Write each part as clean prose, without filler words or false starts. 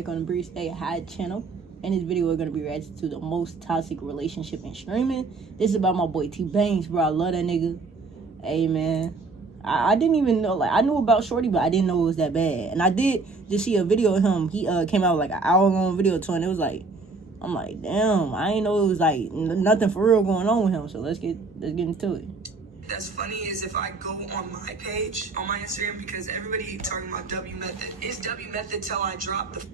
back on the Breeze Stay High channel. In this video, we're going to be reacting to the most toxic relationship in streaming. This is about my boy Tbvnks, bro. I love that nigga. Hey, man. I didn't even know, like, I knew about Shorty, but I didn't know it was that bad. And I did just see a video of him. He came out with, like, an hour-long video to it, and it was like, I'm like, damn, I ain't know it was, like, nothing for real going on with him. So let's get into it. That's funny is if I go on my page, on my Instagram, because everybody talking about W Method. It's W Method till I drop the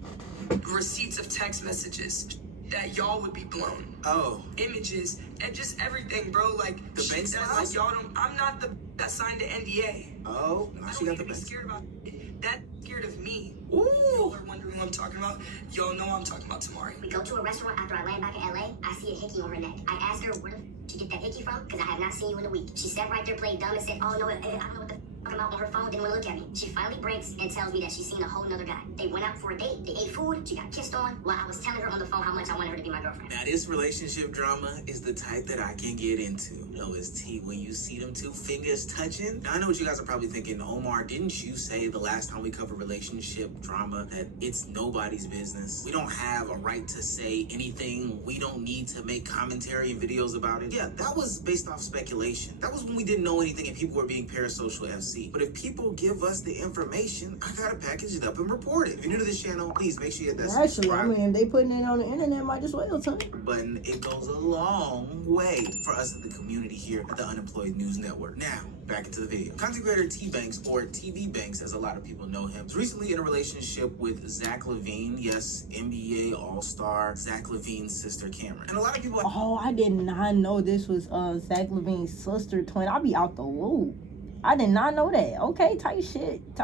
receipts of text messages that y'all would be blown. Oh. Images and just everything, bro. Like, the bank like y'all don't, I'm not the that signed the NDA. Oh, now she got the bank. Scared about it. That scared of me. Ooh. Y'all are wondering what I'm talking about. Y'all know I'm talking about Tamari. We go to a restaurant after I land back in LA. I see a hickey on her neck. I asked her where the she get that hickey from, because I have not seen you in a week. She sat right there, played dumb, and said, oh no, I don't know what the talking about on her phone, didn't want to look at me. She finally breaks and tells me that she's seen a whole nother guy. They went out for a date, they ate food, she got kissed on, while I was telling her on the phone how much I wanted her to be my girlfriend. Now this relationship drama is the type that I can get into. You know, it's T, when you see them two fingers touching. Now I know what you guys are probably thinking, Omar, didn't you say the last time we covered relationship drama that it's nobody's business? We don't have a right to say anything. We don't need to make commentary and videos about it. Yeah, that was based off speculation. That was when we didn't know anything and people were being parasocial FC. But if people give us the information, I gotta package it up and report it. If you're new to this channel, please make sure you hit that subscribe. Actually, I mean, they putting it on the internet, might as well, son. Button. It goes a long way for us at the community here at the Unemployed News Network. Now, back into the video. Content creator Tbvnks, or Tbvnks as a lot of people know him, is recently in a relationship with Zach LaVine. Yes, NBA All-Star Zach LaVine's sister Cameron. And a lot of people... Oh, I did not know this was Zach LaVine's sister twin. I'll be out the loop. I did not know that. Okay, type shit,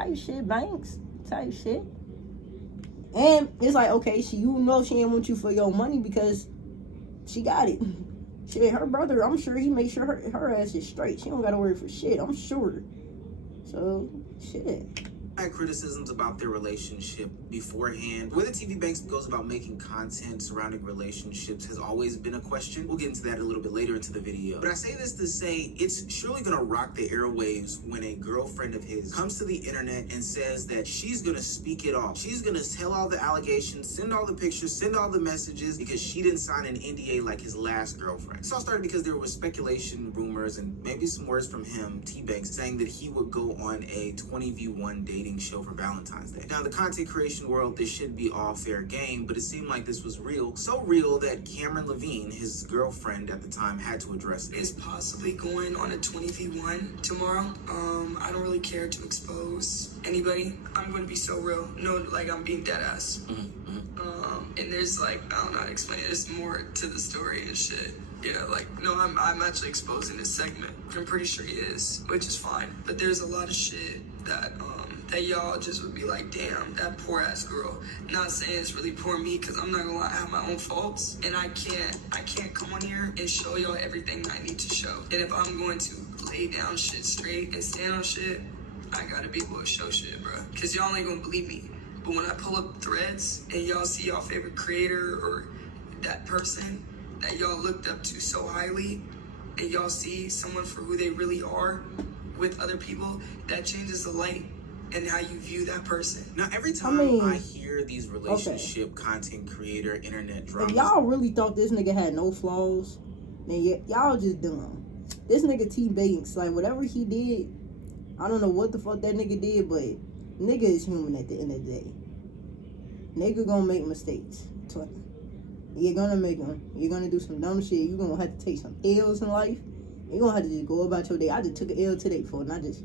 Banks, type shit. And it's like, okay, you know she ain't want you for your money because she got it. Shit, her brother, I'm sure he made sure her ass is straight. She don't gotta worry for shit, I'm sure. So, shit. I had criticisms about their relationship beforehand. The way that Tbvnks goes about making content surrounding relationships has always been a question. We'll get into that a little bit later into the video. But I say this to say it's surely gonna rock the airwaves when a girlfriend of his comes to the internet and says that she's gonna speak it all. She's gonna tell all the allegations, send all the pictures, send all the messages because she didn't sign an NDA like his last girlfriend. This all started because there was speculation, rumors, and maybe some words from him, Tbvnks, saying that he would go on a 20v1 dating show for Valentine's Day. Now, the content creation world, this should be all fair game, but it seemed like this was real. So real that Cameron Levine, his girlfriend at the time, had to address it. Is possibly going on a 20v1 tomorrow. I don't really care to expose anybody. I'm going to be so real. No, like, I'm being dead ass. And there's, like, I don't know how to explain it. There's more to the story and shit. Yeah, like, no, I'm actually exposing this segment. I'm pretty sure he is, which is fine. But there's a lot of shit that y'all just would be like, damn, that poor ass girl. Not saying it's really poor me, because I'm not gonna lie, I have my own faults, and I can't come on here and show y'all everything I need to show. And if I'm going to lay down shit straight and stand on shit, I gotta be able to show shit, bro. Because y'all ain't gonna believe me. But when I pull up threads and y'all see y'all favorite creator or that person that y'all looked up to so highly, and y'all see someone for who they really are with other people, that changes the light and how you view that person. Now, every time I hear these relationship content creator internet dramas, if y'all really thought this nigga had no flaws, then y'all just dumb. This nigga Tbvnks, like, whatever he did, I don't know what the fuck that nigga did, but nigga is human at the end of the day. Nigga gonna make mistakes. You're gonna make them. You're gonna do some dumb shit. You're gonna have to take some L's in life. You're gonna have to just go about your day. I just took an L today for it, and I just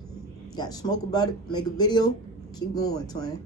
got smoke about it, make a video, keep going, twin.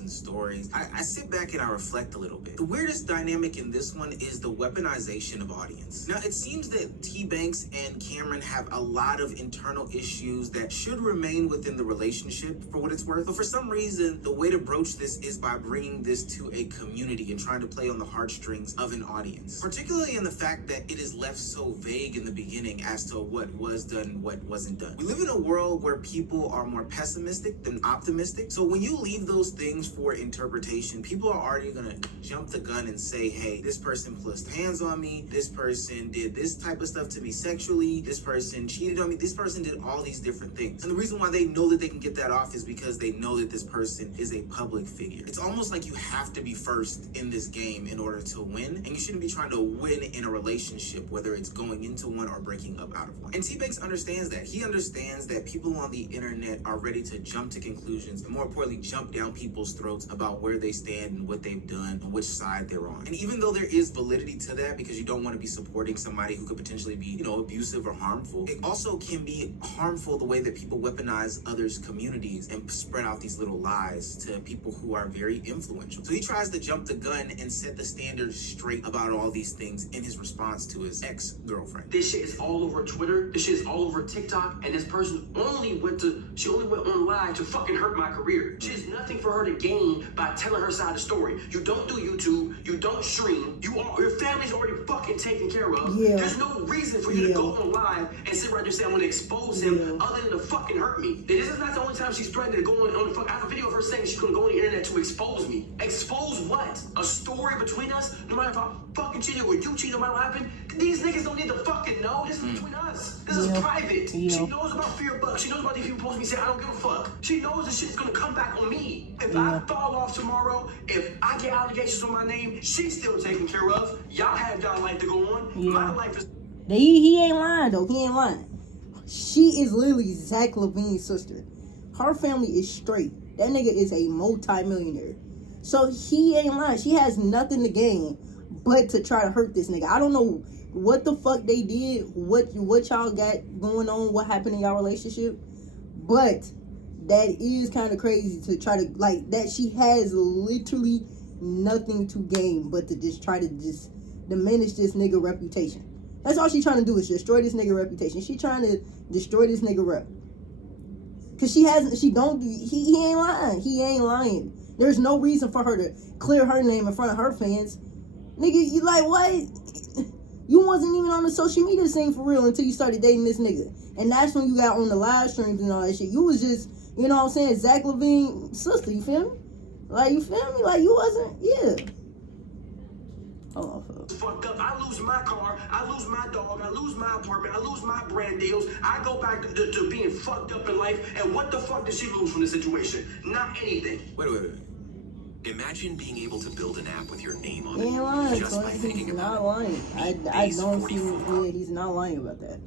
And stories. I sit back and I reflect a little bit. The weirdest dynamic in this one is the weaponization of audience. Now, it seems that Tbvnks and Cameron have a lot of internal issues that should remain within the relationship for what it's worth. But for some reason, the way to broach this is by bringing this to a community and trying to play on the heartstrings of an audience. Particularly in the fact that it is left so vague in the beginning as to what was done, what wasn't done. We live in a world where people are more pessimistic than optimistic. So when you leave those things for interpretation. People are already gonna jump the gun and say, hey, this person placed hands on me, this person did this type of stuff to me sexually, this person cheated on me, this person did all these different things. And the reason why they know that they can get that off is because they know that this person is a public figure. It's almost like you have to be first in this game in order to win, and you shouldn't be trying to win in a relationship, whether it's going into one or breaking up out of one. And Tbvnks understands that. He understands that people on the internet are ready to jump to conclusions and, more importantly, jump down people's throats about where they stand and what they've done and which side they're on. And even though there is validity to that, because you don't want to be supporting somebody who could potentially be, you know, abusive or harmful, it also can be harmful the way that people weaponize others' communities and spread out these little lies to people who are very influential. So he tries to jump the gun and set the standards straight about all these things in his response to his ex-girlfriend. This shit is all over Twitter. This shit is all over TikTok. And this person only went on live to fucking hurt my career. There's nothing for her to gain by telling her side of the story. You don't do YouTube. You don't stream. Your family's already fucking taken care of. Yeah. There's no reason for you to go on live and sit right there saying I'm gonna expose him other than to fucking hurt me. This is not the only time she's threatened to go on the fuck. I have a video of her saying she's gonna go on the internet to expose me. Expose what? A story between us? No matter if I fucking cheated or you cheated, no matter what happened. These niggas don't need to fucking know. This is between us. This is private. She knows about fear bucks. She knows about these people posting me saying I don't give a fuck. She knows this shit's gonna come back on me. If I fall off tomorrow, if I get allegations on my name, she's still taken care of. Y'all have y'all life to go on. My life is. He ain't lying though. He ain't lying. She is literally Zach LaVine's sister. Her family is straight. That nigga is a multi-millionaire. So he ain't lying. She has nothing to gain but to try to hurt this nigga. I don't know what the fuck they did, what y'all got going on, what happened in y'all relationship, but that is kind of crazy to try to, like, that she has literally nothing to gain but to just try to just diminish this nigga reputation. That's all she's trying to do, is destroy this nigga reputation. She trying to destroy this nigga rep. Cause he ain't lying. He ain't lying. There's no reason for her to clear her name in front of her fans. Nigga, you like, what? You wasn't even on the social media scene for real until you started dating this nigga. And that's when you got on the live streams and all that shit. You was just, you know what I'm saying, Zach LaVine's sister, you feel me? Like, you feel me? Like, you wasn't, yeah. Hold on, fucked up. I lose my car, I lose my dog, I lose my apartment, I lose my brand deals. I go back to being fucked up in life. And what the fuck did she lose from the situation? Not anything. Wait. Imagine being able to build an app with your name on he ain't lying, it just by thinking he's about not lying. I don't see, yeah, he's not lying about that.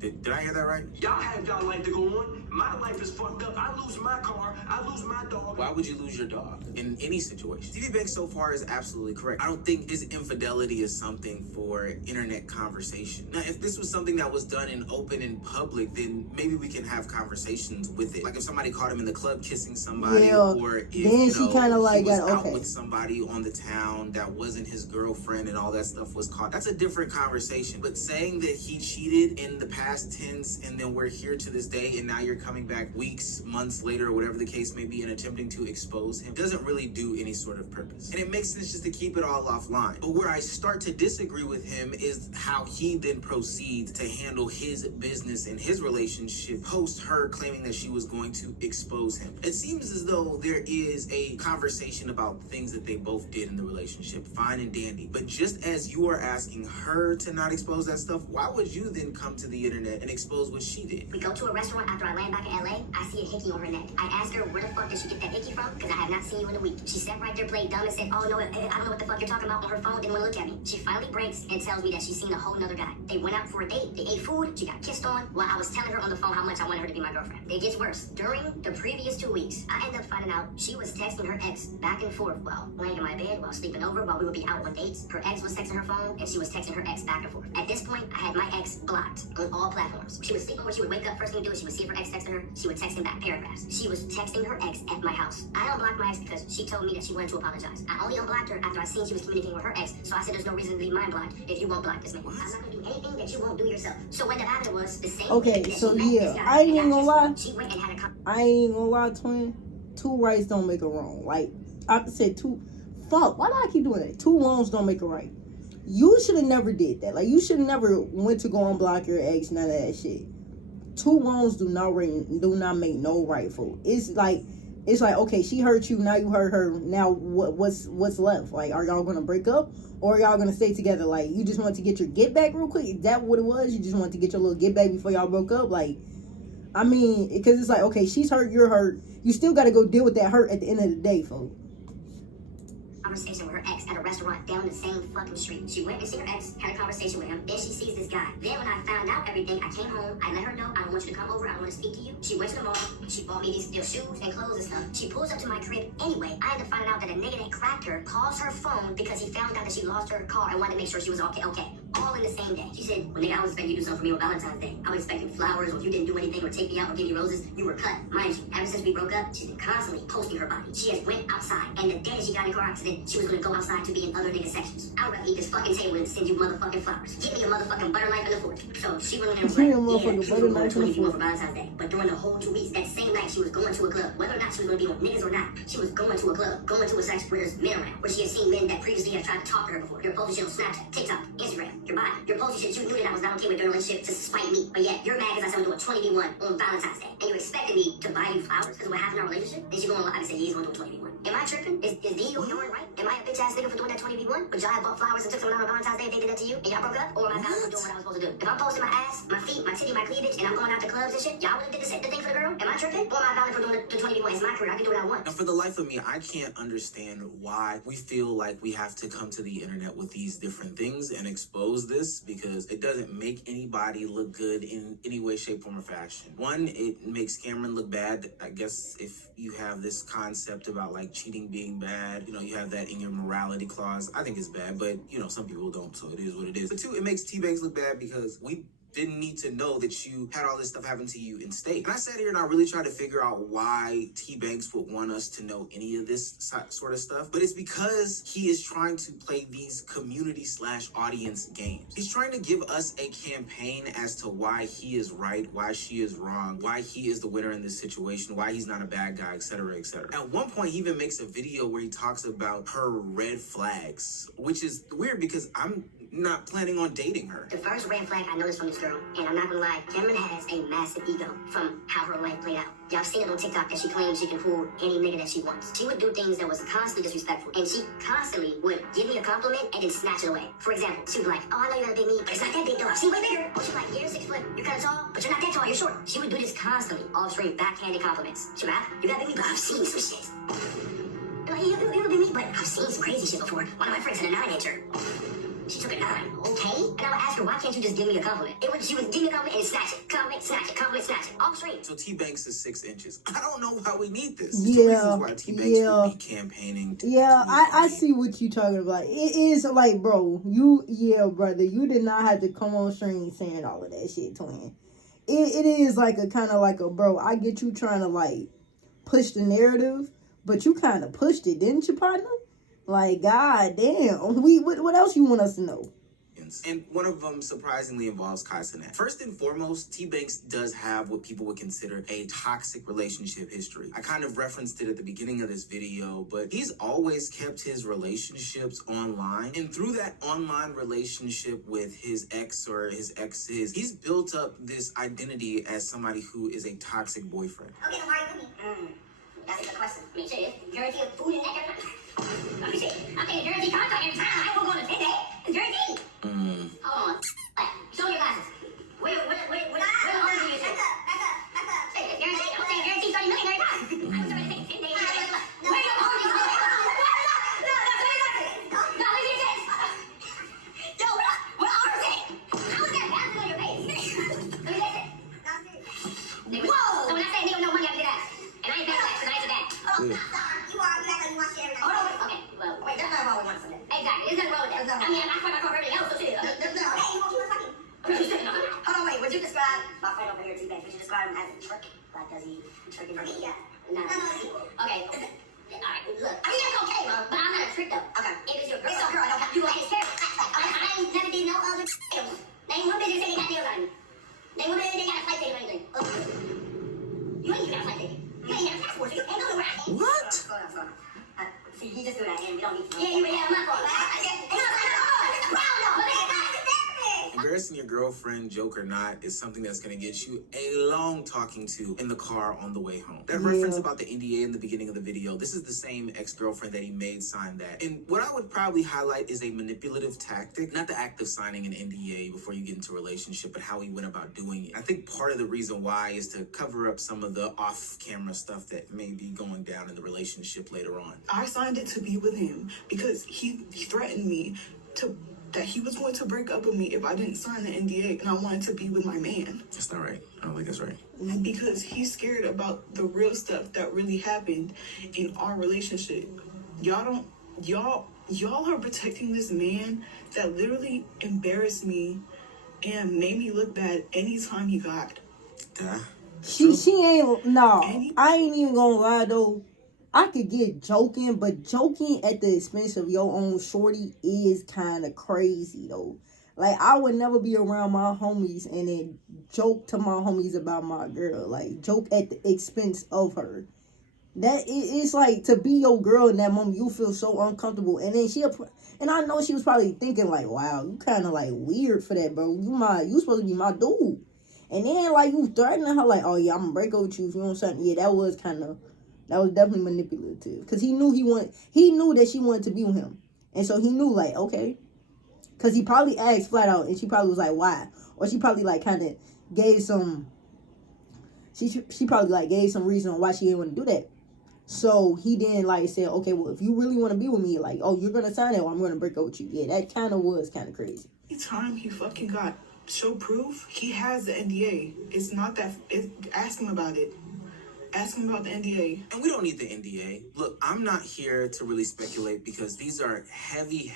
Did I hear that right? Y'all have y'all life to go on. My life is fucked up. I lose my car. I lose my dog. Why would you lose your dog in any situation? Tbvnks so far is absolutely correct. I don't think his infidelity is something for internet conversation. Now, if this was something that was done in open and public, then maybe we can have conversations with it. Like if somebody caught him in the club kissing somebody, or if then she kind of like he was got out with somebody on the town that wasn't his girlfriend and all that stuff was caught. That's a different conversation. But saying that he cheated in the past tense and then we're here to this day and now you're coming back weeks, months later, or whatever the case may be, and attempting to expose him doesn't really do any sort of purpose. And it makes sense just to keep it all offline. But where I start to disagree with him is how he then proceeds to handle his business and his relationship post her claiming that she was going to expose him. It seems as though there is a conversation about things that they both did in the relationship, fine and dandy. But just as you are asking her to not expose that stuff, why would you then come to the internet and expose what she did? We go to a restaurant after I land back in LA. I see a hickey on her neck. I ask her, where the fuck did she get that hickey from? Because I have not seen you in a week. She sat right there, played dumb, and said, oh no, I don't know what the fuck you're talking about on her phone. Didn't want to look at me. She finally breaks and tells me that she's seen a whole nother guy. They went out for a date. They ate food. She got kissed on while I was telling her on the phone how much I wanted her to be my girlfriend. It gets worse. During the previous 2 weeks, I end up finding out she was texting her ex back and forth while laying in my bed, while sleeping over, while we would be out on dates. Her ex was texting her phone, and she was texting her ex back and forth. At this point, I had my ex blocked on all platforms. She would sleep over, she would wake up, first thing to do is she would see if her ex texted her, she would text him back paragraphs. She was texting her ex at my house. I unblocked my ex because she told me that she wanted to apologize. I only unblocked her after I seen she was communicating with her ex, so I said there's no reason to leave mine blocked if you won't block this man. I'm not gonna do anything that you won't do yourself. So what happened was the same. Okay, so yeah, I ain't gonna lie. She went and had a I ain't gonna lie, twin. Two rights don't make a wrong. Like I said, fuck. Why do I keep doing that? Two wrongs don't make a right. You should have never did that. Like you should have never went to go unblock your ex. None of that shit. Two wrongs do not make no rightful. It's like it's like, okay, she hurt you, now you hurt her. Now what's left? Like, are y'all gonna break up, or are y'all gonna stay together? Like, you just want to get your get back real quick? Is that what it was? You just want to get your little get back before y'all broke up? Like, I mean, because it's like, okay, she's hurt, you're hurt. You still got to go deal with that hurt at the end of the day, folks. Conversation with her ex at a restaurant down the same fucking street. She went and see her ex, had a conversation with him, then she sees this guy. Then when I found out everything, I came home, I let her know, I don't want you to come over, I don't want to speak to you. She went to the mall, she bought me these shoes and clothes and stuff. She pulls up to my crib anyway. I ended up finding out that a nigga that cracked her calls her phone because he found out that she lost her car and wanted to make sure she was okay. All in the same day. She said, well, nigga, I was expecting you to do something for me on Valentine's Day. I was expecting flowers, or if you didn't do anything or take me out or give me roses, you were cut. Mind you, ever since we broke up, she's been constantly posting her body. She has went outside, and the day she got in a car accident, she was gonna go outside to be in other niggas' sections. I'd rather eat this fucking table and send you motherfucking flowers. Get me a motherfucking butter knife and a fork. So she went in there and was like, yeah, she was going to 20 for Valentine's Day. But during the whole 2 weeks, that same night, she was going to a club. Whether or not she was gonna be with niggas or not, she was going to a club, going to a section where there's men around, where she had seen men that previously had tried to talk to her before. You're posting shit on Snapchat, TikTok, Instagram, your body. You're posting shit you knew that I was not okay with during a relationship to spite me. But yet, you're mad because I said I'm doing 20v1 on Valentine's Day. And you expected me to buy you flowers because of what happened in our relationship? Then she going live and said, yeah, he's going to do a 20v1. Am I tripping? Is D doing right? Am I a bitch ass nigga for doing that 20v1? But y'all have bought flowers and took someone out on Valentine's Day and they did that to you? And y'all broke up? Or am I valid for doing what I was supposed to do? If I'm posting my ass, my feet, my titty, my cleavage, and I'm going out to clubs and shit, y'all would've did the thing for the girl? Am I tripping? Or am I valid for doing the 20v1? It's my career. I can do what I want. Now, for the life of me, I can't understand why we feel like we have to come to the internet with these different things and expose this, because it doesn't make anybody look good in any way, shape, form, or fashion. One, it makes Cameron look bad. I guess if you have this concept about like cheating being bad, you know, you have that in your morality clause. I think it's bad, but you know, some people don't, so it is what it is. But two, it makes T-Banks look bad because we didn't need to know that you had all this stuff happen to you in state. And I sat here and I really tried to figure out why T-Banks would want us to know any of this sort of stuff. But it's because he is trying to play these community/audience games. He's trying to give us a campaign as to why he is right, why she is wrong, why he is the winner in this situation, why he's not a bad guy, etc., etc. At one point, he even makes a video where he talks about her red flags, which is weird because I'm not planning on dating her. The first red flag I noticed from this girl, and I'm not gonna lie, Cameron has a massive ego from how her life played out. Y'all seen it on TikTok that she claims she can fool any nigga that she wants. She would do things that was constantly disrespectful, and she constantly would give me a compliment and then snatch it away. For example, she would be like, oh, I know you got a big knee, but it's not that big though. I've seen way bigger. Or she'd be like, yeah, you're 6 foot, you're kind of tall, but you're not that tall, you're short. She would do this constantly, off screen, backhanded compliments. She'd be like, you got a big knee, but I've seen some shit. Like, you a big knee, but I've seen some crazy shit before. One of my friends had a 9-incher. She took a 9, okay? And I would ask her, why can't you just give me a compliment? She would give me a compliment and snatch it. Compliment, snatch it. Compliment, snatch it. Off screen. So T-Banks is 6 inches. I don't know why we need this. Yeah, two reasons why T-Banks would be campaigning. I see what you talking about. It is like, bro, brother, you did not have to come on stream saying all of that shit, twin. It is like a kind of like a, bro, I get you trying to like push the narrative, but you kind of pushed it, didn't you, partner? Like, god damn. What else you want us to know? And one of them surprisingly involves Kai Cenat. First and foremost, T-Banks does have what people would consider a toxic relationship history. I kind of referenced it at the beginning of this video, but he's always kept his relationships online. And through that online relationship with his ex or his exes, he's built up this identity as somebody who is a toxic boyfriend. Okay, so why are you with me? That's a good question. I mean, shit, guarantee of food and that every time. I mean, shit, I'm taking guarantee contract every time. I ain't gonna go to 10 days. It's guaranteed. Hold on. Show your glasses. Where the Ohmeezzy you say? Back up. Hey, guarantee. I'm saying guarantee 30 million every time. I was already taking 10 days. Where your Ohmeezzy? No, leave your face. Yo, what are they? How is that bouncing on your face? Let me say it. Whoa! So when I say nigga with no money, I can do that. And I ain't bad because I ain't bad. Oh, you act like you want to share everything. Hold on, okay. Well, wait, there's nothing wrong with one of them. Exactly, there's nothing wrong with that. I mean, I fight my car for everything else, so shit. Okay, you want fucking. Hold on, wait, would you describe my friend over here, T-Banks, would you describe him as a trick? Like, does he tricking for me? Yeah. No. Okay. Alright, look. I mean, that's okay, bro, but I'm not a trick, though. Okay. If it's your girl, I don't have you like his character. I ain't never did no other deals. Name one business that they got deals on me. Name one business they got a flight ticket or anything. You ain't even got a flight ticket. You ain't got a passport, so you ain't know where I came. What? Hold on. See, you just do that, and we don't need to. Yeah, my fault. Embarrassing your girlfriend, joke or not, is something that's going to get you a long talking to in the car on the way home. That reference about the NDA in the beginning of the video, this is the same ex-girlfriend that he made sign that. And what I would probably highlight is a manipulative tactic, not the act of signing an NDA before you get into a relationship, but how he went about doing it. I think part of the reason why is to cover up some of the off-camera stuff that may be going down in the relationship later on. I signed it to be with him because he threatened me that he was going to break up with me if I didn't sign the NDA, and I wanted to be with my man. That's not right. I don't think that's right. Because he's scared about the real stuff that really happened in our relationship. Y'all are protecting this man that literally embarrassed me and made me look bad anytime he got. She ain't, no, I ain't even gonna lie though. I could get joking, but joking at the expense of your own shorty is kind of crazy though. Like, I would never be around my homies and then joke to my homies about my girl. Like, joke at the expense of her. That it's like, to be your girl in that moment, you feel so uncomfortable. And then and I know she was probably thinking like, wow, you kind of like weird for that, bro. You supposed to be my dude. And then like you threatening her like, oh yeah, I'm gonna break up with you if you don't something. Yeah, that was definitely manipulative. Cause he knew that she wanted to be with him. And so he knew like, okay. Cause he probably asked flat out and she probably was like, why? Or she probably like kind of gave some, she probably like gave some reason why she didn't want to do that. So he then like said, okay, well, if you really want to be with me, like, oh, you're going to sign it or I'm going to break up with you. Yeah, that kind of was kind of crazy. Anytime he fucking got show proof, he has the NDA. It's not that, ask him about it. Ask him about the NDA. And we don't need the NDA. Look, I'm not here to really speculate because these are heavy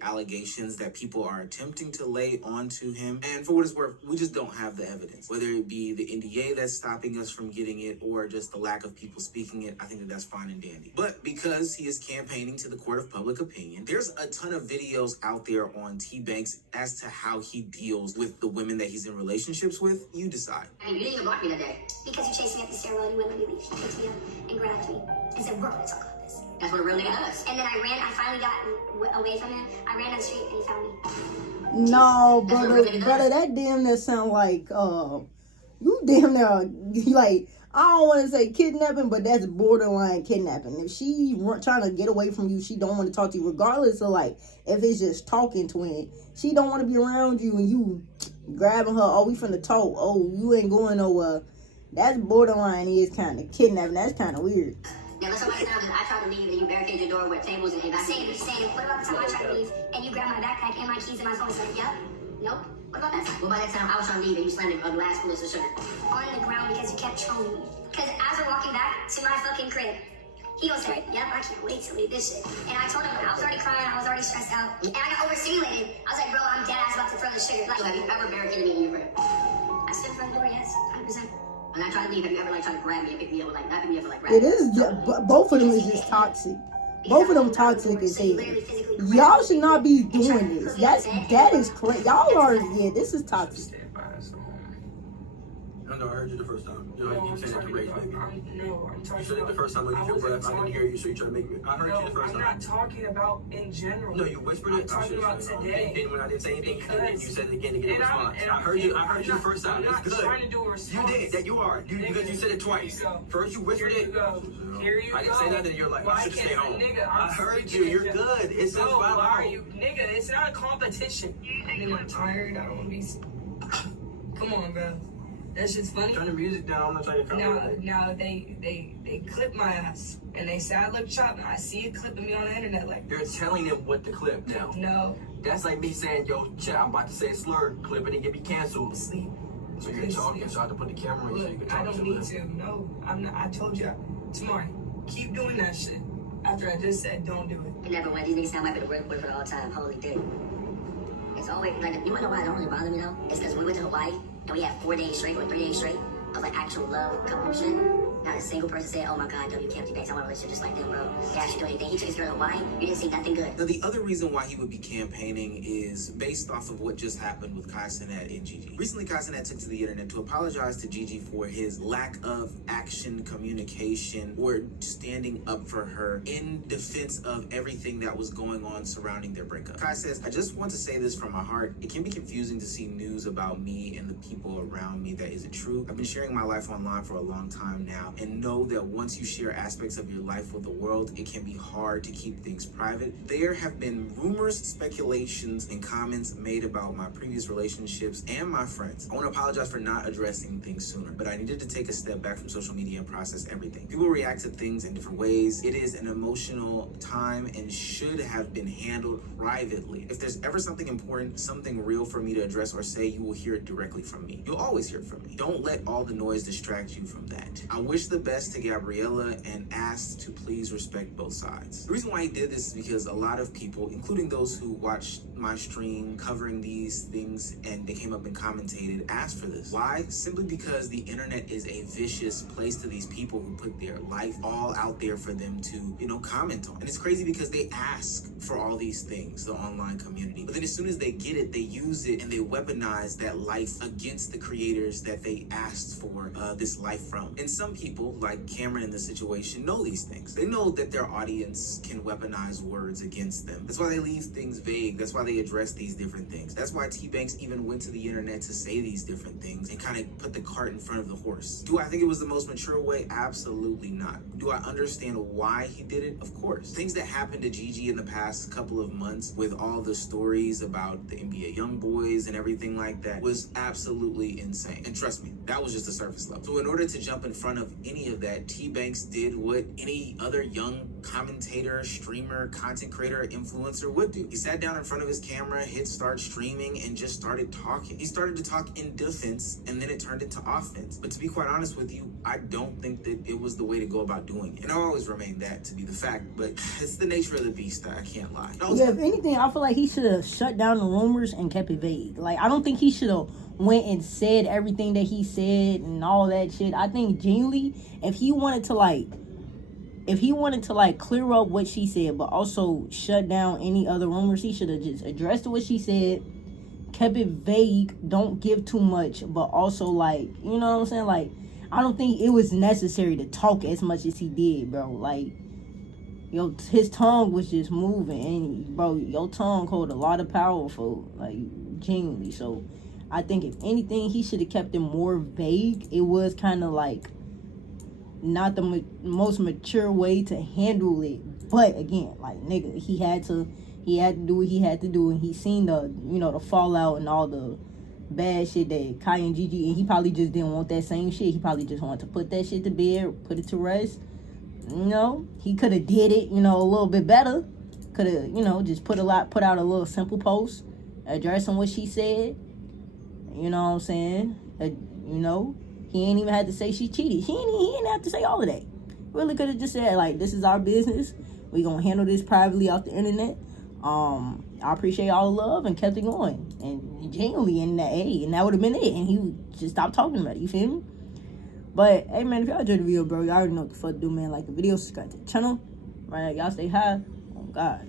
allegations that people are attempting to lay onto him. And for what it's worth, we just don't have the evidence. Whether it be the NDA that's stopping us from getting it or just the lack of people speaking it, I think that that's fine and dandy. But because he is campaigning to the court of public opinion, there's a ton of videos out there on Tbvnks as to how he deals with the women that he's in relationships with. You decide. I mean, you didn't even block me that day. Because you chased me up the stairwell. You wouldn't let me leave. She picked me up and grabbed me and said, we're going to talk about this. That's what a real nigga does. And then I finally got away from him. I ran down the street and he found me. No, brother, that damn near sound like, you damn near, like, I don't want to say kidnapping, but that's borderline kidnapping. If she trying to get away from you, she don't want to talk to you, regardless of, like, if it's just talking twin. She don't want to be around you and you grabbing her, oh, we finna talk, oh, you ain't going nowhere. That's borderline is kind of kidnapping. That's kind of weird. Now, listen, I tried to leave and you barricaded your door with tables and I saying, what about the time I tried to leave and you grabbed my backpack and my keys and my phone and said, yep, nope. What about that time? What about that time I was trying to leave and you slammed a glass full of sugar? On the ground because you kept trolling me. Because as we're walking back to my fucking crib, he goes, yep, I can't wait to leave this shit. And I told him I was already crying, I was already stressed out, and I got overstimulated. I was like, bro, I'm dead ass about to throw the sugar. Like, So have you ever barricaded me in your crib? I stood in front of the door, yes, 100%. When I tried to leave, have you ever like tried to grab me and pick me up with like, not pick me up for like grab It is, both of them is just toxic. Both of them toxic as hell. Y'all should not be doing this. That is crazy. Y'all are, yeah, this is toxic. I know, I heard you the first time. You know, you said it to raise baby. No, I'm talking You said it the first time, like, you feel breath. I didn't hear you, so you trying to make me. I heard you the first time. I'm not talking about in general. No, you whispered it. I'm talking about today. And then when I didn't say anything, Because, you said it again to get a response. I heard you the first time. It's good. I'm not trying to do a response. You did. That you are. Because you said it twice. First you whispered Here it. you go. Here you I didn't go. say nothing. You're like, Why I should stay can't- home. Nigga, I heard you. You're good. It's no, just why about are you, nigga? It's not a competition. Nigga, I'm tired. I don't want to be. Come on, bro. That's just funny. Turn the music down. I'm not trying to come Now they clip my ass and they say I look chopped. I see it clipping me on the internet like. You're telling them what to clip now. No. That's like me saying, yo, shit, I'm about to say a slur, clip it and get me canceled. Sleep. So you're talking, so I have to put the camera in so you can Look, talk I don't to need them. to. No, I'm not. I told you. Tomorrow, keep doing that shit. After I just said don't do it. You never went. These niggas sound like the word for the all time. Holy dick. It's always like, you wanna know why it don't really bother me though? It's because we went to Hawaii and we had 4 days straight or 3 days straight of like actual love, couple shit. Now a single person said, oh my God, Tbvnks, I want a relationship just like them, bro. They actually do anything. He took his girl to Hawaii. You didn't see nothing good. Now, the other reason why he would be campaigning is based off of what just happened with Kai Cenat and Gigi. Recently, Kai Cenat took to the internet to apologize to Gigi for his lack of action, communication, or standing up for her in defense of everything that was going on surrounding their breakup. Kai says, I just want to say this from my heart. It can be confusing to see news about me and the people around me that isn't true. I've been sharing my life online for a long time now, and know that once you share aspects of your life with the world, it can be hard to keep things private. There have been rumors, speculations, and comments made about my previous relationships and my friends. I want to apologize for not addressing things sooner, but I needed to take a step back from social media and process everything. People react to things in different ways. It is an emotional time and should have been handled privately. If there's ever something important, something real for me to address or say, you will hear it directly from me. You'll always hear it from me. Don't let all the noise distract you from that. I wish the best to Gabriella and ask to please respect both sides. The reason why he did this is because a lot of people, including those who watched my stream covering these things and they came up and commentated, asked for this. Why? Simply because the internet is a vicious place to these people who put their life all out there for them to, comment on. And it's crazy because they ask for all these things, the online community. But then as soon as they get it, they use it and they weaponize that life against the creators that they asked for this life from. And some people, like Cameron in this situation, know these things. They know that their audience can weaponize words against them. That's why they leave things vague. That's why they address these different things. That's why Tbvnks even went to the internet to say these different things and kind of put the cart in front of the horse. Do I think it was the most mature way? Absolutely not. Do I understand why he did it? Of course. Things that happened to Gigi in the past couple of months with all the stories about the NBA YoungBoys and everything like that was absolutely insane. And trust me, that was just the surface level. So in order to jump in front of any of that, Tbvnks did what any other young commentator, streamer, content creator, influencer would do. He sat down in front of his camera, hit start streaming, and just started talking. He started to talk in defense, and then it turned into offense. But to be quite honest with you, I don't think that it was the way to go about doing it. And I'll always remain that to be the fact, but it's the nature of the beast, I can't lie. Yeah, if anything, I feel like he should have shut down the rumors and kept it vague. Like, I don't think he should have went and said everything that he said and all that shit. I think genuinely, if he wanted to clear up what she said, but also shut down any other rumors, he should have just addressed what she said, kept it vague, don't give too much, but also, like, you know what I'm saying? Like, I don't think it was necessary to talk as much as he did, bro. Like, his tongue was just moving, and, bro, your tongue hold a lot of power for, like, genuinely. So, I think if anything, he should have kept it more vague. It was kind of, like, not the most mature way to handle it. But, again, like, nigga, he had to do what he had to do, and he seen the, the fallout and all the bad shit that Kai and Gigi, and he probably just didn't want that same shit. He probably just wanted to put that shit to bed, put it to rest. He could have did it, a little bit better. Could have, just put out a little simple post addressing what she said. You know what I'm saying? He ain't even had to say she cheated. He ain't have to say all of that. Really could have just said, like, this is our business. We gonna handle this privately off the internet. I appreciate all the love, and kept it going. And genuinely, and that would have been it. And he would just stop talking about it. You feel me? But, hey, man, if y'all enjoyed the video, bro, y'all already know what the fuck to do, man. Like the video, subscribe to the channel. Right, y'all stay high. Oh, God.